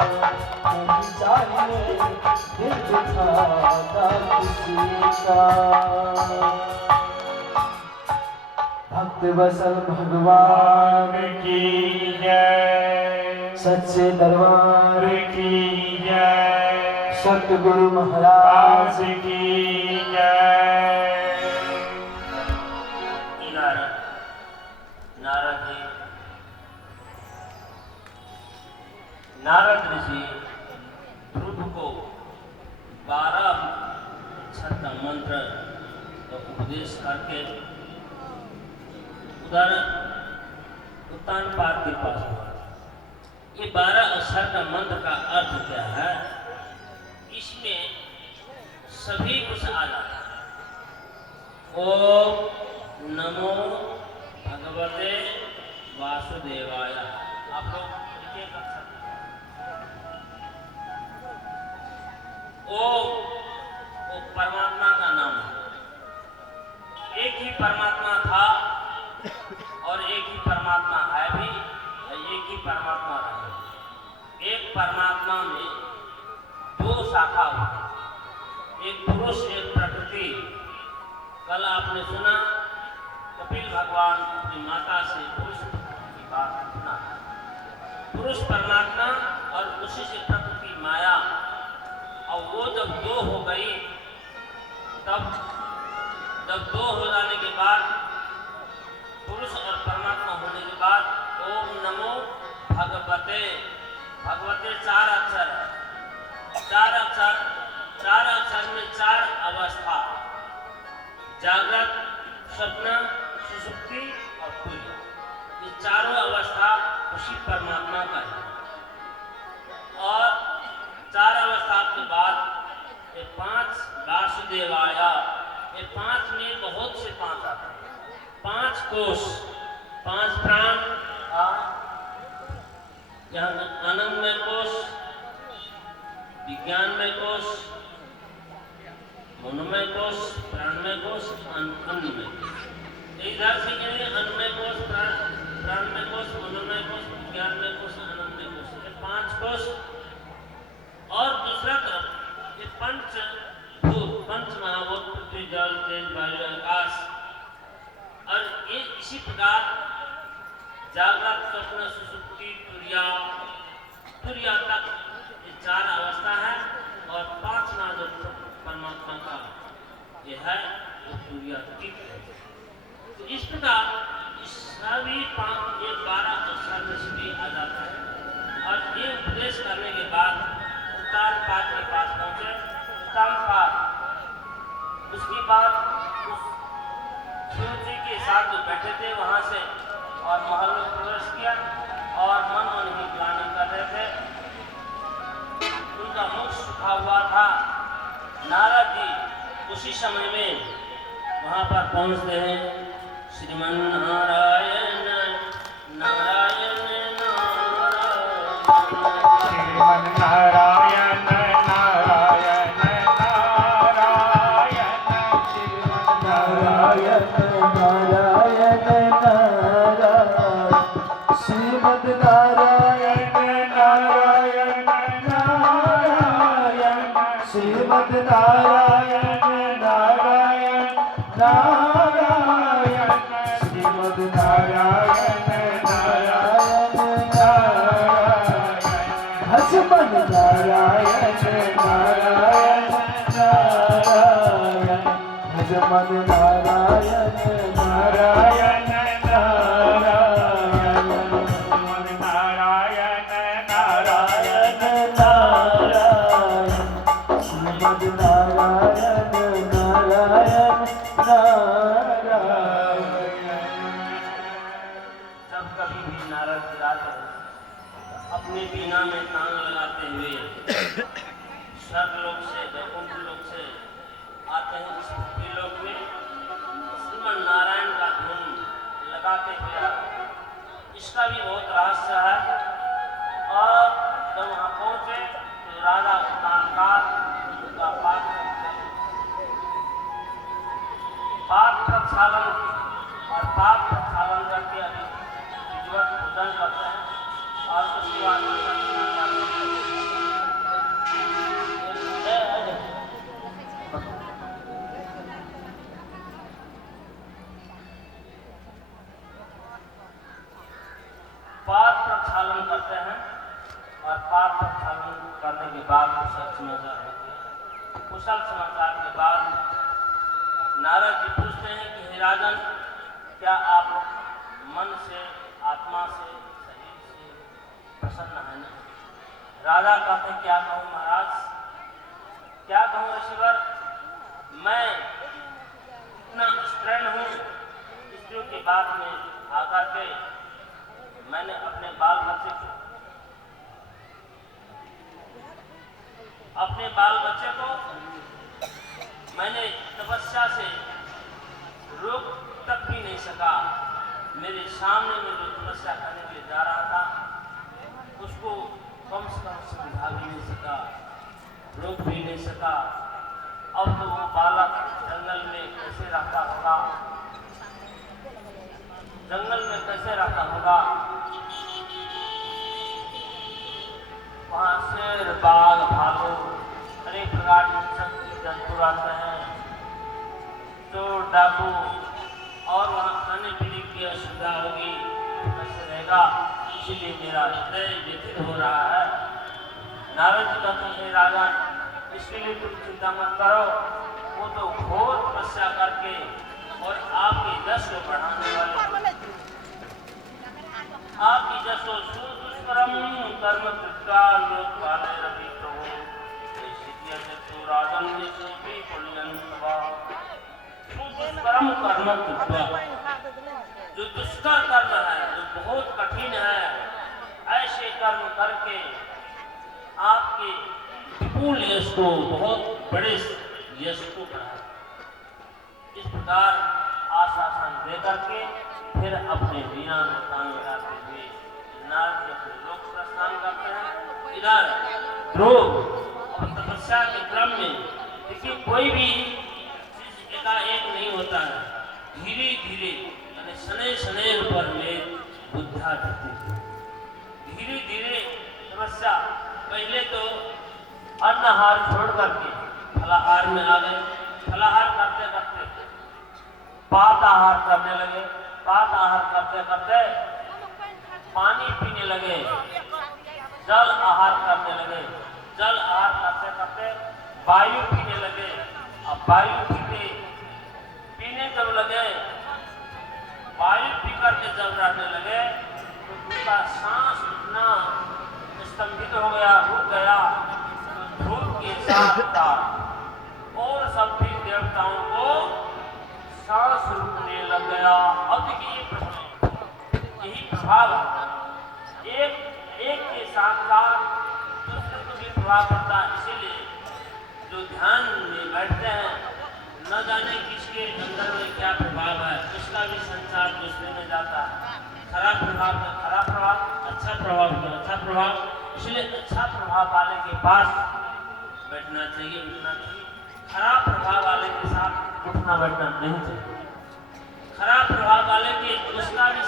नहीं चाहिए दिल दिखाता किसी का। भक्त वसल भगवान की जय, सच्चे दरबार की जय, सतगुरु महाराज की जय। नारद ऋषि ध्रुव को 12 अक्षर का मंत्र का उपदेश करके उधर उत्तानपाद के पास हुआ। ये 12 अक्षर का मंत्र का अर्थ क्या है? इसमें सभी कुछ आ जाता है। ओम नमो भगवते वासुदेवाय। आप लोग एक अक्षर ओम, वो परमात्मा का नाम है। एक ही परमात्मा था और एक ही परमात्मा है भी, एक ही परमात्मा रहे। एक परमात्मा में 2 शाखा होती, एक पुरुष एक प्रकृति। कल आपने सुना कपिल भगवान अपनी माता से पुरुष की बात सुना। पुरुष परमात्मा और उसी से प्रकृति माया। और वो जब 2 हो गई, तब जब 2 हो जाने के बाद पुरुष और परमात्मा होने के बाद ओम नमो भगवते। भगवते 4 अक्षर है। 4 अक्षर में 4 अवस्था, जागृत, स्वप्न, सुषुप्ति और तुर्य। ये चारों अवस्था उसी परमात्मा का है। और 4 अवस्था के बाद ये 5 वासुदेवाया। ये 5 में बहुत से 5 आते हैं। 5 कोश, 5 प्राण, यहाँ आनंदमय कोश, विज्ञानमय कोश, मनोमय कोश, प्राणमय कोश, अन्नमय कोश। इधर से कहेंगे अन्नमय कोश, प्राणमय कोश, मनोमय कोश, विज्ञानमय कोश, आनंदमय कोश। ये 5 कोश। और दूसरा तरफ ये पंचभूत, पंच महाभूत, पृथ्वी, जल, तेज, वायु, आकाश। और ये इसी प्रकार जागृत, स्वप्न, सुषुप्ति, तुर्या तक ये 4 अवस्था है। और 5वां जो परमात्मा का ये है वो तुर्यातीत है। तो इस प्रकार सभी 12 अक्षर में सभी आ जाता है। और ये उपदेश करने के बाद उत्तानपाद के पास पहुंचे। उत्तानपाद, उसके बाद उस शिव जी के साथ जो बैठे थे वहां से और महल में प्रवेश किया और मन ही प्लानिंग कर रहे थे। उनका मुख सूखा हुआ था। नारद जी उसी समय में वहां पर पहुंचते हैं। श्रीमन नारायण नारायण श्रीमन नारायण नारायण नारायण, श्रीमन नारायण नारायण नारायण, श्रीमद नारायण नारायण नारायण, श्रीमद नारायण नारायण नारायण, श्रीमद नारायण नारायण नारायण, हसमन नारायण नारायण नारायण, हसमन नारायण नारायण नारायण, श्रीमन नारायण नारायण नारायण, श्रीमद नारायण नारायण नारायण। जब कभी भी नारद गिराते अपने बीना में तान लगाते हुए स्वर्गलोक से, वैकुंठ लोक से आते हैं इस पृथ्वी लोक में, श्रीमन नारायण का धुन लगाते हुए आते हैं। इसका भी बहुत रहस्य है। और जब वहाँ पहुँचे तो राजा उत्तानपाद उनका पाठ प्रक्षालन और पाप प्रक्षालन करके अभी विधिवत पूजन करते हैं। और उसके बाद कुशल समाचार के बाद नारद जी पूछते हैं कि हे राजन, क्या आप मन से, आत्मा से, शरीर से प्रसन्न है ना? राजा कहते हैं, क्या कहूँ महाराज, क्या कहूँ ऋषिवर, मैं इतना स्त्रीण हूँ, स्त्रियों की बात में आकर के मैंने अपने बाल बच्चे को मैंने तपस्या से रोक तक भी नहीं सका। मेरे सामने में जो तपस्या करने के लिए जा रहा था उसको कम से कम समझा भी नहीं सका, रोक भी नहीं सका। अब तो वो बालक जंगल में कैसे रहता होगा, जंगल में कैसे रहता होगा। वहाँ शेर, बाघ, भालू, अनेक प्रकार के जंतु रहते हैं, चोर, डाकू, और वहाँ खाने पीने की असुविधा होगी, कैसे रहेगा। इसीलिए मेरा हृदय व्यथित हो रहा है। नारद जी कहते हैं, राजा, इसके लिए तुम चिंता मत करो, वो तो घोर तपस्या करके और आपकी यश को बढ़ाने वाले, आपकी यश को सुदुष्करम कर्म कृत्वा लोक काले रवि प्रभु तो राजन भी पुण्यं सभा। सुदुष्करम कर्म कृत्वा, जो दुष्कर कर्म है, जो बहुत कठिन है, ऐसे कर्म करके आपके विपुल यश को, बहुत बड़े यश को बढ़ाया। इस प्रकार आश्वासन दे करके फिर अपने वीणा में तांग लगाते हुए नारद जी अपने लोक प्रस्थान करते हैं। इधर ध्रुव और तपस्या के क्रम में देखिए, कोई भी चीज एकाएक नहीं होता है, धीरे धीरे यानी शनै शनै पर में बुद्धा देते थे। धीरे धीरे तपस्या, पहले तो अन्नहार छोड़ करके फलाहार में आ गए। फलाहार करते करते पात आहार करने लगे। पात आहार करते करते पानी पीने लगे। जल आहार करने लगे। जल आहार करते करते वायु पीने लगे। अब वायु पीने जब लगे, वायु पी करके जब रहने लगे तो उनका सांस इतना स्तंभित हो गया, रुक गया। तो ध्रुव के साथ और सब भी देवताओं को सांस रुकने लग गया। अब देखिए यही प्रभाव एक के साथ साथ दूसरे को भी प्रभाव पड़ता है। इसीलिए जो ध्यान में बैठते हैं, न जाने किसके अंदर में क्या प्रभाव है, उसका भी संचार दूसरे में जाता है। खराब प्रभाव का खराब प्रभाव, अच्छा प्रभाव का अच्छा प्रभाव। इसलिए अच्छा प्रभाव वाले के पास बैठना चाहिए, उठना चाहिए। खराब प्रभाव वाले के साथ उठना बैठना नहीं चाहिए। खराब प्रभाव वाले के उसका भी